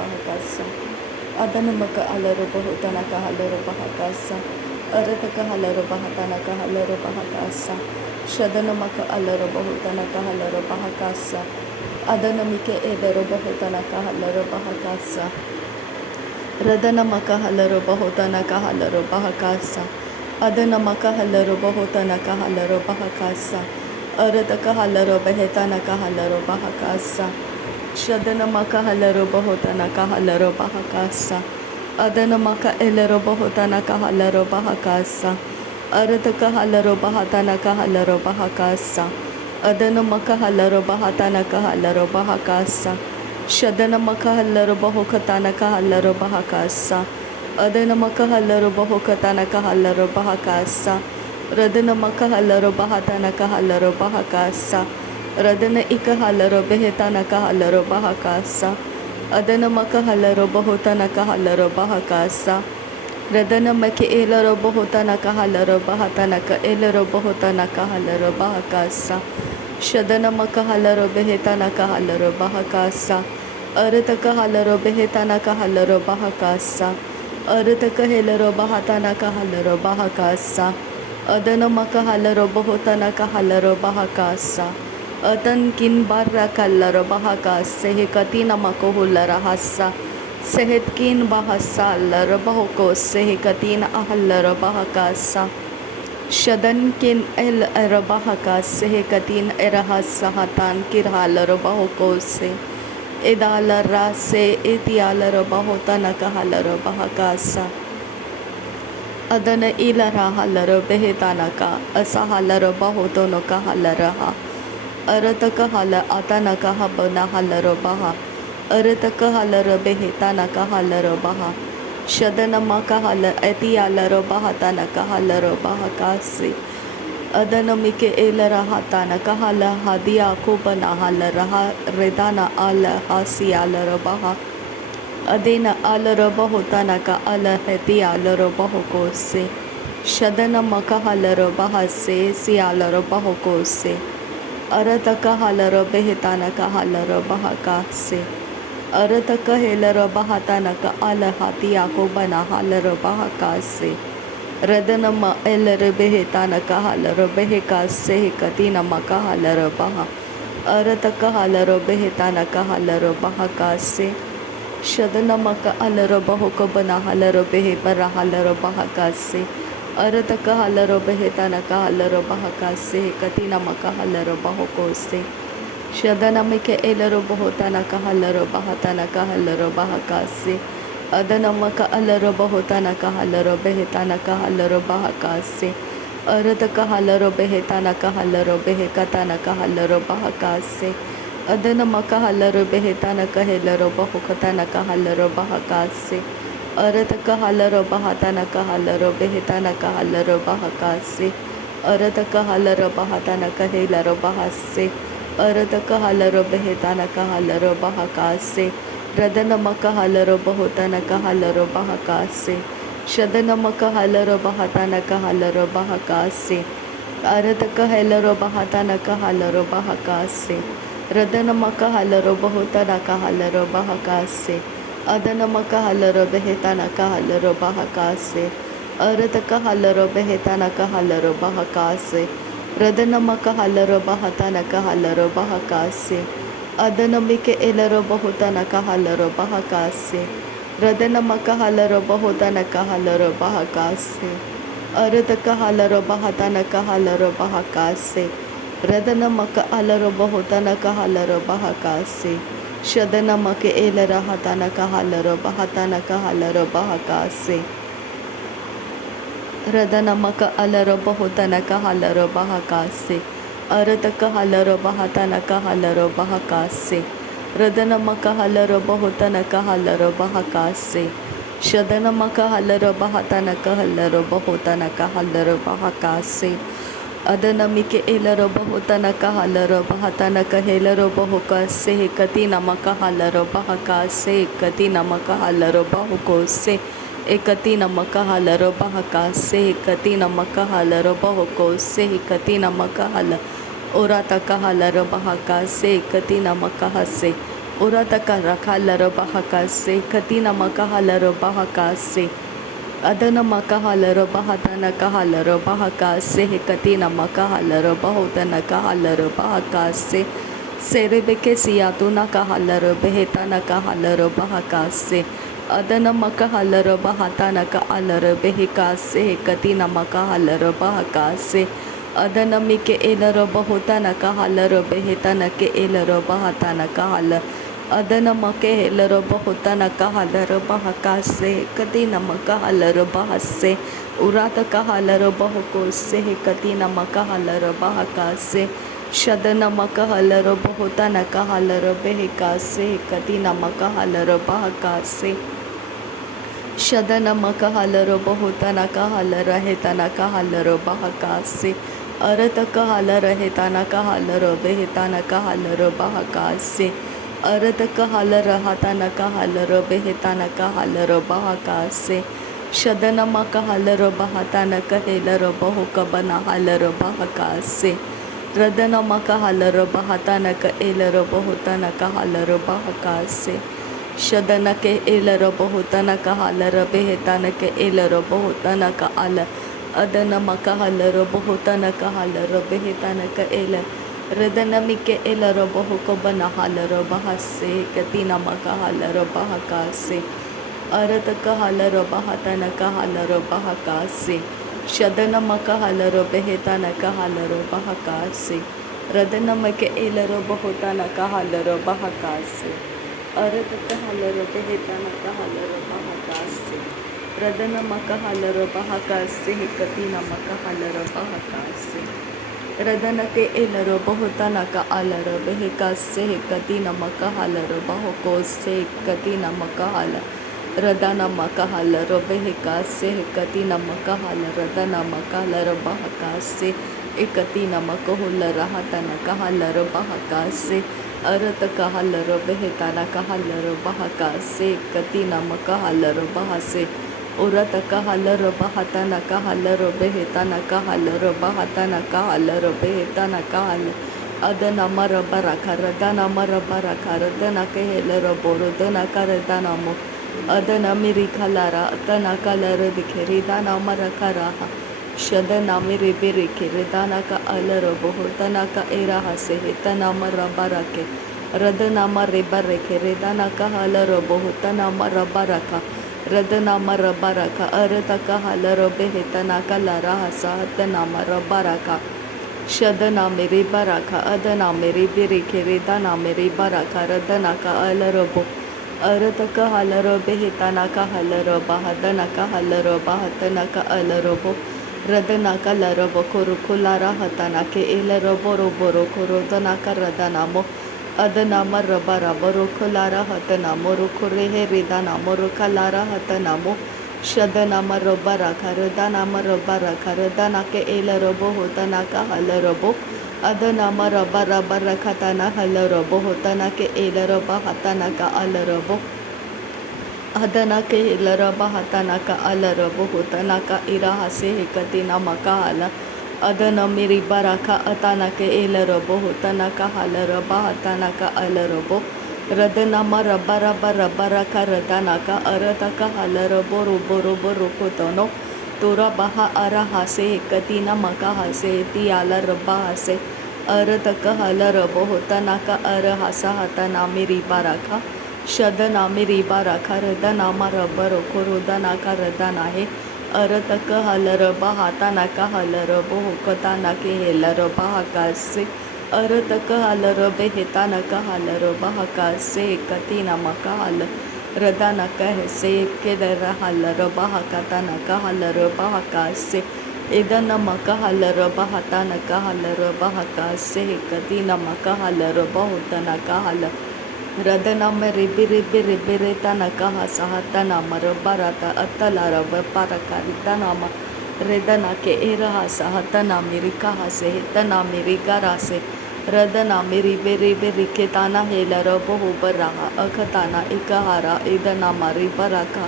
bahakasa. Adana maka alaro bahutana kahalaro bahakasa. Arata kahalaro bahatana kahalaro bahakasa. Shadana maka alaro bahutana kahalaro bahakasa. Adana mike edaro bahutana kahalaro bahakasa. Radana maka halaro bahutana kahalaro bahakasa. Adana maka halaro bahutana kahalaro bahakasa. Arata kahalaro bahetana kahalaro bahakasa. Shadana maka halaro bahutana kahalaro bahakasa. Adana maka elaro bahutana kahalaro bahakasa. Arata kahalaro bahatana kahalaro bahakasa. Adana maka halaro bahatana kahalaro bahakasa. Shadana maka halaro bahukatana kahalaro bahakasa. Adana maka halaro bahukatana kahalaro bahakasa. Radana maka halaro bahatana kahalaro bahakasa. Radana ika halaro behetana kahalaro bahakasa. Adana maka halaro bahutana kahalaro bahakasa. Radana maki elaro bahutana kahalaro bahatana ka elaro bahutana kahalaro bahakasa. Shadana maka halaro behetana kahalaro bahakasa. Arata kahalaro behetana kahalaro bahakasa. Arata kahelaro bahatana kahalaro bahakasa. Adana maka halaro bahutana kahalaro bahakasa. Atan kin barra kalaro bahakasa. Hekatina mako hulara hassa. Sehetkin bahasa lara bahoko sehekatina ahallara bahakasa. Shadan kin el arabahaka sehekatin erahasa hatan kirhalara bahoko se. Edalara se etialara bahotana kahalara bahakasa. Adana ilara halara behetana ka asahalara bahotono kahalara ha. Arata kahala atana kahabana halara baha. Arata kahalara behetana kahalara baha. Shadana makahala etialara bahatana kahalara bahakasi. Adana mike elara hatana kahala hadia kubana halara redana ala hasialara baha. Adena alara bahutana ka ala hetialara bahokose. Shadana makahalara bahase sialara bahokose. Arata kahalara behetana kahalara bahakase. Arata kahelara bahatana ka ala hatia ko bana halara bahakase. Radana ma elara behetana kahalara behekase katina makahalara baha. Arata kahalara behetana kahalara bahakase. Shadana maka alara bahoka bana halara behe para halara bahakase. Arata kahalara behetana kahalara bahakase katina makahalara bahokose. Shadana mike elaro bahotana kahalaro bahatana kahalaro bahakase. Adana maka alaro bahotana kahalaro behetana kahalaro bahakase. Arata kahalaro behetana kahalaro behekatana kahalaro bahakase. Adana maka halaro behetana kahalaro bahukatana kahalaro bahakase. Arata kahalaro bahatana kahalaro behetana kahalaro bahakase. Arata kahalaro bahatana kahalaro bahase. Arata kahalaro behetana kahalaro bahakase. Radana maka halaro bahutana kahalaro bahakase. Shadana maka halaro bahatana kahalaro bahakase. Arata kahalaro bahatana kahalaro bahakase. Radana maka halaro bahutana kahalaro bahakase. Adana maka halaro behetana kahalaro bahakase. Arata kahalaro behetana kahalaro bahakase. Radana maka halaro bahatana kahalaro bahakase. Adana mike elaro bahutana kahalaro bahakase. Radana maka halaro bahutana kahalaro bahakase. Arata kahalaro bahatana kahalaro bahakase. Radana maka alaro bahutana kahalaro bahakase. Shadana maka elara hatana kahalaro bahatana kahalaro bahakase. Radana maka alaro bahutana kahalaro bahakase. Arata kahalaro bahatana kahalaro bahakase. Radana maka halaro bahutana kahalaro bahakase. Shadana maka halaro bahatana kahalaro bahutana kahalaro bahakase. Adana mike elaro bahutana kahalaro bahatana kahelaro bahukase. Katina maka halaro bahakase. Katina maka halaro bahukose. Ekatina makahalaro bahakase. Katina makahalaro bahukose. Katina makahala Orata kahalaro bahakase. Katina makahase. Urataka rakala bahaka se katina makahala bahaka se adana makahala bahatana kahala bahaka se katina makahala bahutana kahala bahaka se serebeke siyatuna kahala behetana kahala bahaka se adana makahala bahatana kahala behika se katina makahala bahaka se adana mike elaro bahutana kahala behetana ke elaro bahatana kahala adana make helaro bahutana kahalaro bahakase katina makahalaro bahase urata kahalaro bahako se katina makahalaro bahakase shadana makahalaro bahutana kahalaro behikase katina makahalaro bahakase shadana makahalaro bahutana kahalaro hetana kahalaro bahakase arata kahalaro hetana kahalaro behetana kahalaro bahakase arata kahalaro hatana kahalaro behetana kahalaro bahakase shadana makahalaro bahatana kahelaro bahukabana halaro bahakase radana makahalaro bahatana kahelaro bahutana kahalaro bahakase shadana ke elaro bahutana kahalaro behetana ke elaro bahutana kaala adana makahalaro bahutana kahalaro behetana ka ela radana mike elaro bahuko bana halaro bahase katina makahalaro bahakase arata kahalaro bahatana kahalaro bahakase shadana makahalaro behetana kahalaro bahakase radana make elaro bahutana kahalaro bahakase arata kahalaro behetana kahalaro bahakase radana makahalaro bahakase katina makahalaro bahakase radana ke elaro bahutana ka alaro behikase katina makahalaro bahokose katina makahala radana makahalaro behikase katina makahala radana makahalaro bahakase ekatina makahulara hatana kahalaro bahakase arata kahalaro behetana kahalaro bahakase katina makahalaro bahase urata kahalaro bahatana kahalaro behetana kahalaro bahatana kahalaro behetana kahal adana mara baraka radana mara baraka radana kehelaro borodana karadana mo adana miri kalara adana kalara dikheri dana mara karaha shadana miri biri kiridana ka alaro bohotana ka eraha sehetana mara barake radana mare barake redana kahalaro bohotana mara baraka radana mara baraka arata kahalaro behetana kalara sahatana mara baraka shadana meri baraka adana meri biri kiridana meri baraka radana ka alaro bo arata kahalaro behetana kahalaro bahadana kahalaro bahatana ka alaro bo radana kalaro bo kurukulara hatana ke elaro boro boro korodana ka radana mo adana mara bara boro kulara hatana moro kurehe ridana moro kalara hatana mo shadana mara bara karadana mara bara karadana ke elaro bo hotana ka halaro bo adana mara bara bara katana halaro bo hotana ke elaro bahatana ka alaro bo adana ke elaro bahatana ka alaro bo hotana ka iraha se katina makahala adana miri baraka atana ke elaro bo hotana ka halaro bahatana ka alaro bo radana mara bara bara baraka radana ka arata ka halaro boru boru boru kotono tora baha araha se katina makaha se tiala rabba se arata ka halaro bo hotana ka araha sahatana miri baraka shadana miri baraka radana mara baro korodana ka radana he arata kahalaro bahatana kahalaro bohukotana ke helaro bahakase arata kahalaro behetana kahalaro bahakase katina makahal radana kahse kedara halaro bahakatana kahalaro bahakase idana makahalaro bahatana kahalaro bahakase katina makahalaro bahutana kahal radana meri biri biri biri tana kaha sahatana mara barata atalara paraka ritana ma redana ke eraha sahatana miri kaha se hitana miri gara se radana miri biri biri ke tana helaro bohu baraha akhatana ikahara idana mari baraka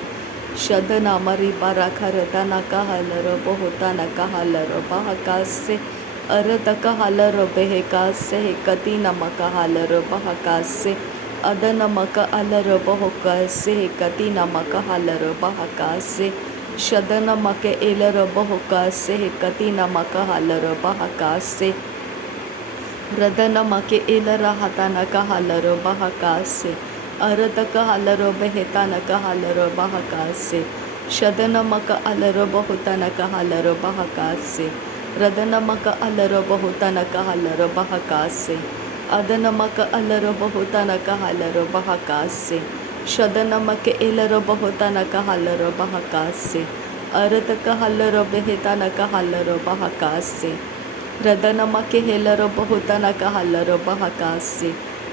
shadana mari baraka radana kahalaro bohu tana kahalaro bahakase arata kahalaro behekase katina makahalaro bahakase Adanamaka alarabohoka kati namaka halarabaha se shadanamake elarabohoka kati namaka halarabaha se Radanamake elarahatanaka halarabaha se Arataka halarabehetanaka halarabaha se Shadanamaka alarabohutanaka halarabaha se Radanamaka alarabohutanaka halarabaha se Adanamaka alarabohutanaka halarabaha se Shadanamake elarabohutanaka halarabaha se Arataka halarabehetanaka halarabaha se Radanamake helarabohutanaka halarabaha se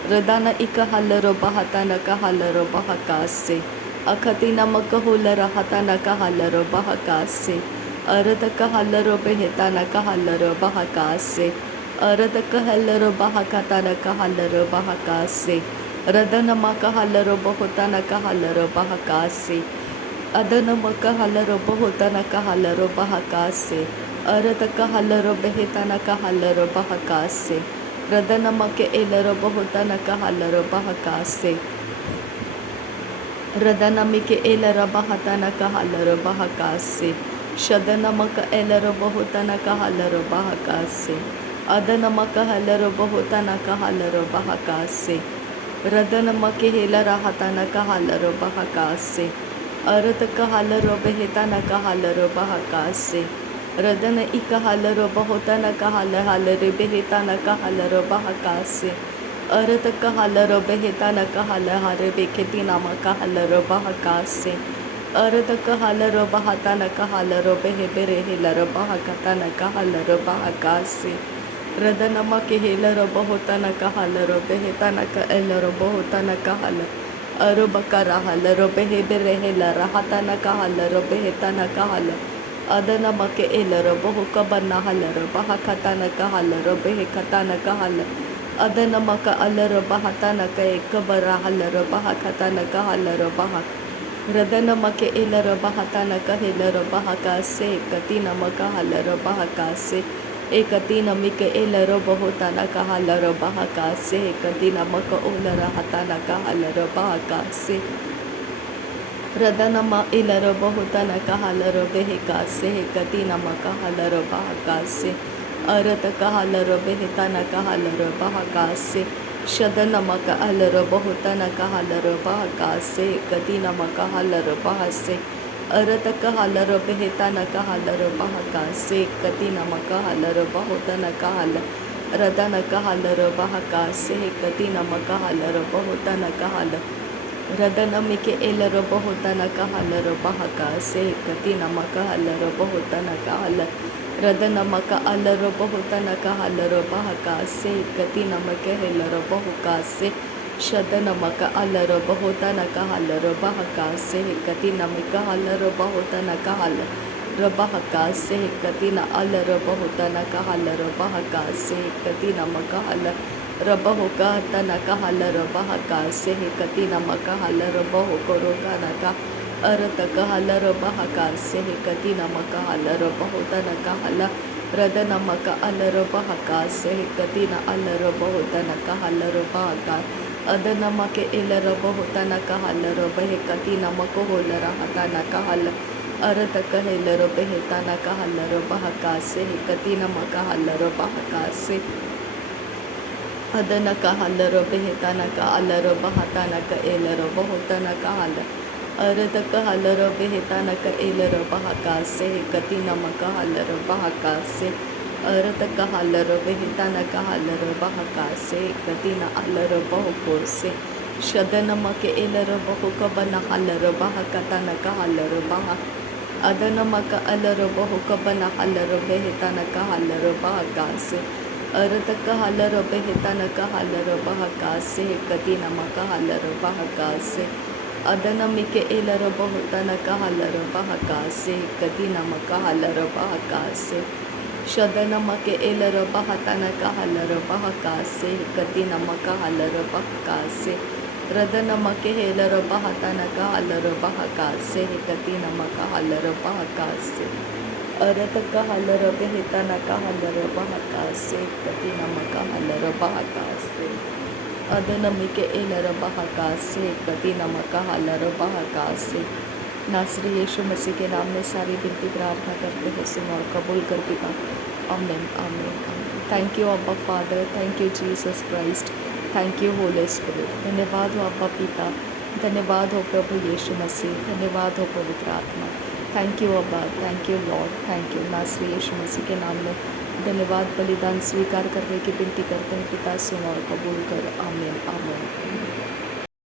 Radana ika halarabahatanaka halarabaha se Akatina makahulara hatanaka halarabaha se Arataka halarabehetanaka halarabaha se Arataka halarabahatanaka halarabaha se Radanamaka halarabohutanaka halarabaha se Adanamaka halarabohutanaka halarabaha se Arataka halarabehetanaka halarabaha se Radanamake elarabohutanaka halarabaha se Radanamike elarabahatanaka halarabaha se Shadanamaka elarabohutanaka halarabaha se Adanamaka halarabohutanaka halarabaha se Radanamake helarahatanaka halarabaha se Arataka halarabehetanaka halarabaha se Radana ika halarabohutanaka halarabehetanaka halarabaha se Arataka halarabehetanaka halarabeketinamaka halarabaha se Arataka halarabahatanaka halarabeheberehilarabahatanaka halarabaha se Radanamake helarabohutanaka halarabehetanaka elarabohutanaka Arubakara halarabeheberehilarahatanaka halarabehetanaka Adanamake elarabohukabana halarabahatanaka halarabehetanaka Adanamaka alarabahatanaka ekabara halarabahatanaka halarabaha Radanamake elarabahatanaka helarabaha se katinamaka halarabaha se Ekatinamike elarabohutanaka halarabaha se katinamaka ularahatanaka halarabaha se Radanama ilarabohutanaka halarabeha se katinamaka halarabaha se Arataka halarabehetanaka halarabaha se Shadanamaka alarabohutanaka halarabaha se katinamaka halarabaha se Arataka halarabehetanaka halarabaha se katinamaka halarabohutanaka Radanaka halarabaha se katinamaka halarabohutanaka Radanamike elarabohutanaka halarabaha se katinamaka halarabohutanaka Radanamaka alarabohutanaka halarabaha se katinamaka helarabohuka se Shadanamaka alarabohutanaka halarabaha se katinamaka halarabohutanaka halarabaha se katina alarabohutanaka halarabaha se katinamaka halarabohutanaka halarabaha se katinamaka halarabohutanaka Arataka halarabaha se katinamaka halarabohutanaka Radanamaka alarabaha se katina alarabohutanaka halarabaha Adanamake elarabohutanaka halarabahe katinamaka holarahatanaka Arataka helarabehetanaka halarabaha se katinamaka halarabaha se Adanaka halarabehetanaka alarabahatanaka elarabohutanaka Arataka halarabehetanaka elarabaha se katinamaka halarabaha se Arataka halarabehetanaka halarabaha se katina alarabaho se Shadanamake elarabohukabana halarabaha katanaka halarabaha Adanamaka alarabohukabana halarabehetanaka halarabaha se Arataka halarabehetanaka halarabaha se katinamaka halarabaha se Adanamike elarabohutanaka halarabaha se katinamaka halarabaha se Shadanamake elarabahatanaka halarabaha se katinamaka halarabaha se Radanamake helarabahatanaka halarabaha se katinamaka halarabaha se Arataka halarabehetanaka halarabaha se katinamaka halarabaha se अदनमी के एलर बहकास से कति नमक hauler बहकास से। नासरी यीशु मसीह के नाम में सारी विनती प्रार्थना करते हैं, सुन और कबूल कर पिता। आमीन आमीन आमीन। थैंक यू अब्बा father, thank you Jesus Christ, thank you Holi spirit. धन्यवाद हो अब्बा पिता, धन्यवाद हो प्रभु यीशु मसीह, धन्यवाद हो पवित्र आत्मा। थैंक यू अब्बा, thank you Lord, thank you. नासरी यीशु मसीह के नाम में धन्यवाद। बलिदान स्वीकार करने की विनती करते हैं पिता, सुन और कबूल कर। आमीन आमीन।